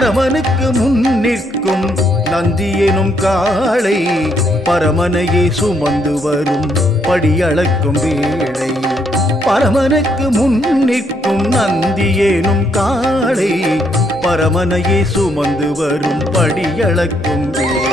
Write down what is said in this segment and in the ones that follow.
பரமனுக்கு முன் நிற்கும் நந்தி எனும் காளை பரமனையே சுமந்து வரும் படியளக்கும் வேளை. பரமனுக்கு முன் நிற்கும் நந்தி எனும் காளை பரமனையே சுமந்து வரும் படியளக்கும் வேளை.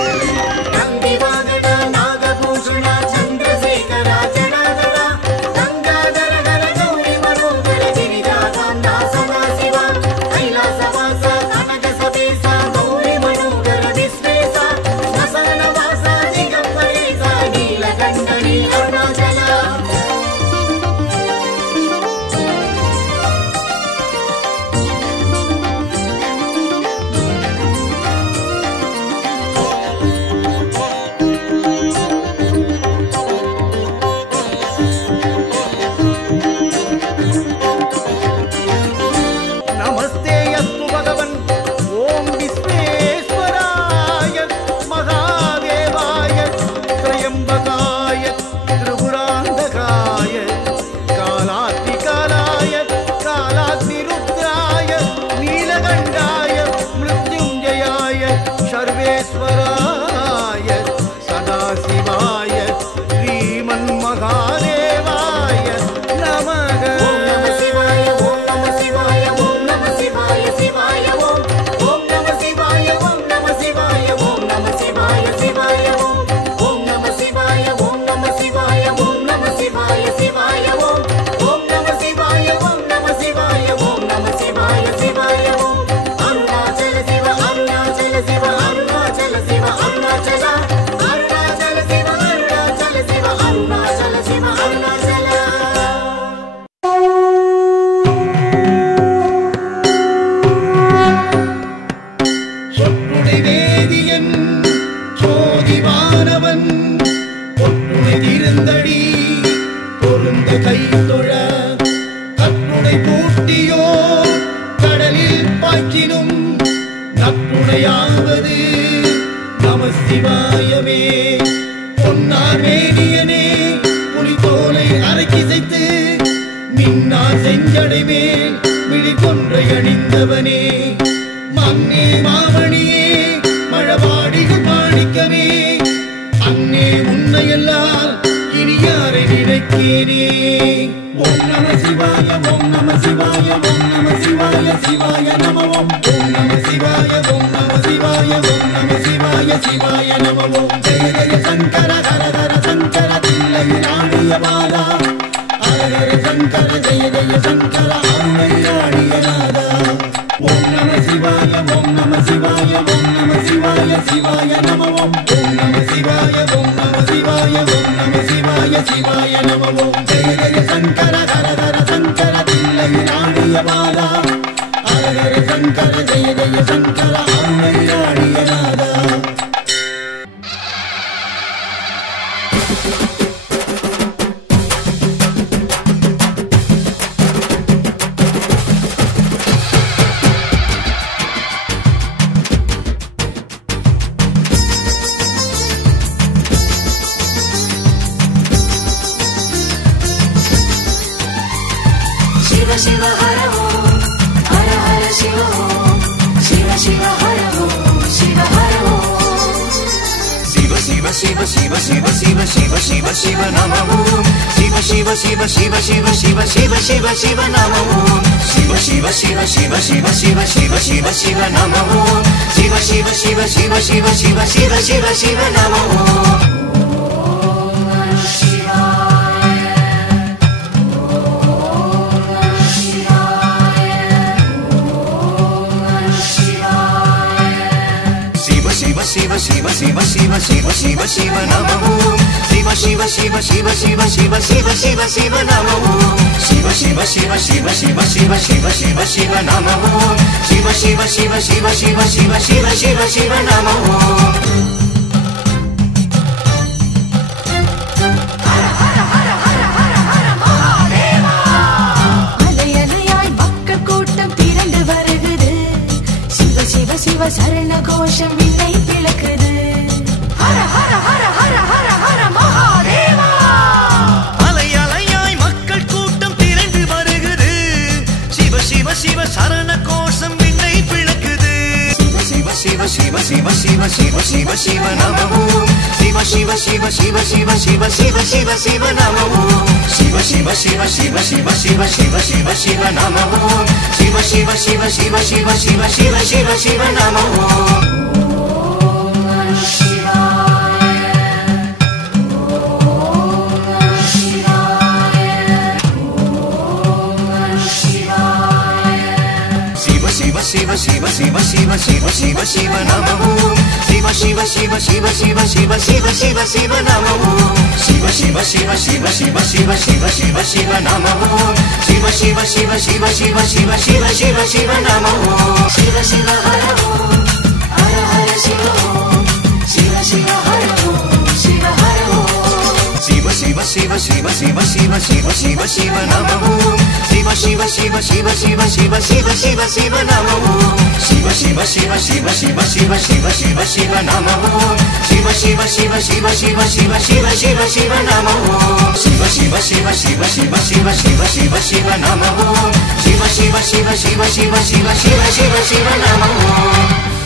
சரண கோஷம் விண்ணை பிளக்குது. शिव शिव शिव शिव शिव शिव नमो शिव शिव शिव शिव शिव शिव शिव शिव शिव नमो शिव शिव शिव शिव शिव शिव शिव शिव शिव नमो शिव शिव शिव शिव शिव शिव शिव शिव शिव नमो शिव शिव शिव शिव शिव शिव शिव शिव नमो शिव शिव शिव शिव शिव शिव शिव शिव शिव नमो शिव शिव शिव शिव शिव शिव शिव शिव शिव नमो शिव शिव शिव शिव शिव शिव शिव शिव शिव नमो शिव शिव हर हर हर शिव शिव शिव हर शिव हर शिव शिव शिव शिव शिव शिव शिव शिव शिव नमो शिव शिव शिव शिव शिव शिव शिव शिव शिव नमो शिव शिव शिव शिव शिव शिव शिव शिव शिव नमो शिव शिव शिव शिव शिव शिव शिव शिव शिव नमो शिव शिव शिव शिव शिव शिव शिव शिव शिव नमो शिव शिव शिव शिव शिव शिव शिव शिव शिव नमो